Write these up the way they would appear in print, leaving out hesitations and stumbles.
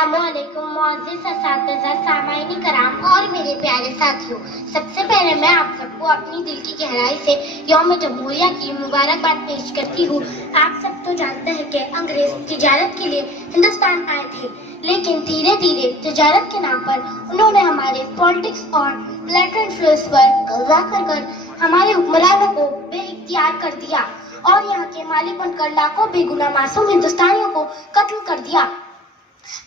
अस्सलामुअलैकुम मुअज़्ज़िज़ असातिज़ा, सामाईन कराम और मेरे प्यारे साथियों, सबसे पहले मैं आप सबको अपनी दिल की गहराई से यौम जमहूरिया की मुबारकबाद पेश करती हूँ। आप सब तो जानते हैं कि अंग्रेज तिजारत के लिए हिंदुस्तान आए थे, लेकिन धीरे धीरे तिजारत के नाम पर उन्होंने हमारे पॉलिटिक्स और पोलिटिकल इन्फ्लुएंस पर कब्जा कर हमारे हुक्मरानों को बेइख्तियार कर दिया और यहाँ के मालिक बनकर लाखों बेगुनाह मासूम हिंदुस्तानियों को कत्ल कर दिया।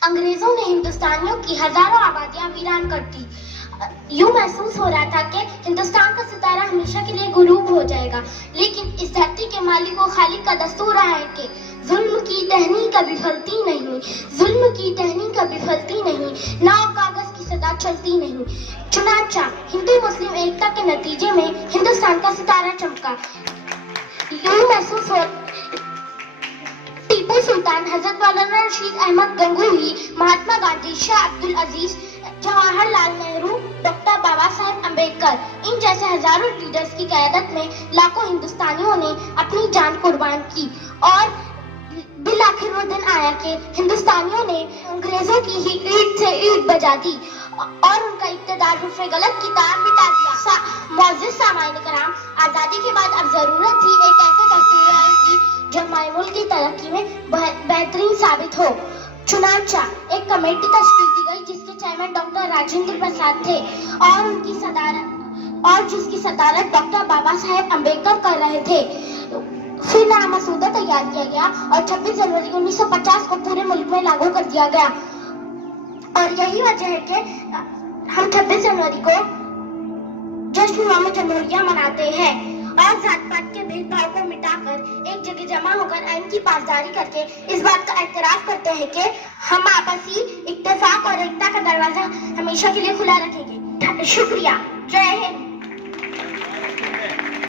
अंग्रेजों ने हिंदुस्तानियों की हजारों आबादियां वीरान कर दी। यूं महसूस हो रहा था कि हिंदुस्तान का सितारा हमेशा के लिए गुरूब हो जाएगा, लेकिन इस धरती के मालिक व खालिक का दस्तूर रहा है कि जुल्म की टहनी कभी फलती नहीं, जुल्म की टहनी कभी फलती नहीं, नाव कागज की सदा चलती नहीं। चुनांचा हिंदू मुस्लिम एकता के नतीजे में हिंदुस्तान का सितारा चमका। यूं महसूस हो टीपू सुल्तान, हजरत मौलाना रशीद अहमद गंगोही, महात्मा गांधी, शाह अब्दुल अजीज, जवाहरलाल नेहरू, डॉक्टर बाबा साहेब अम्बेडकर, इन जैसे हजारों लीडर्स की क़यादत में लाखों हिंदुस्तानियों ने अपनी जान कुर्बान की और बिल आखिर वो दिन आया कि हिंदुस्तानियों ने अंग्रेजों की ही ईंट से ईंट बजा दी और उनका इक़्तिदार रुफ़े गलत की तार मिटा दिया। मुअज़्ज़िज़ सामाईन कराम, आज़ादी के बाद अब जरूरत थी एक ऐसे दस्तूर की जो हमारे मुल्क की तरक्की में बेहतरीन साबित हो। चुनांचा एक कमेटी तश्कील दी गई जिसके चेयरमैन डॉक्टर राजेंद्र प्रसाद थे और जिसकी सदारत डॉक्टर बाबा साहेब अम्बेडकर कर रहे थे। फिर नामा मसूदा तैयार किया गया और 26 जनवरी 1950 को पूरे मुल्क में लागू कर दिया गया। और यही वजह है कि हम 26 जनवरी को जश्न यौम जमहूरिया मनाते हैं और जात पात के भेदभाव को मिटाकर एक जगह जमा होकर आइन की पासदारी करके इस बात का एतराफ करते हैं कि हम आपसी इत्तेफाक और एकता का दरवाजा हमेशा के लिए खुला रखेंगे। शुक्रिया। जय हिंद।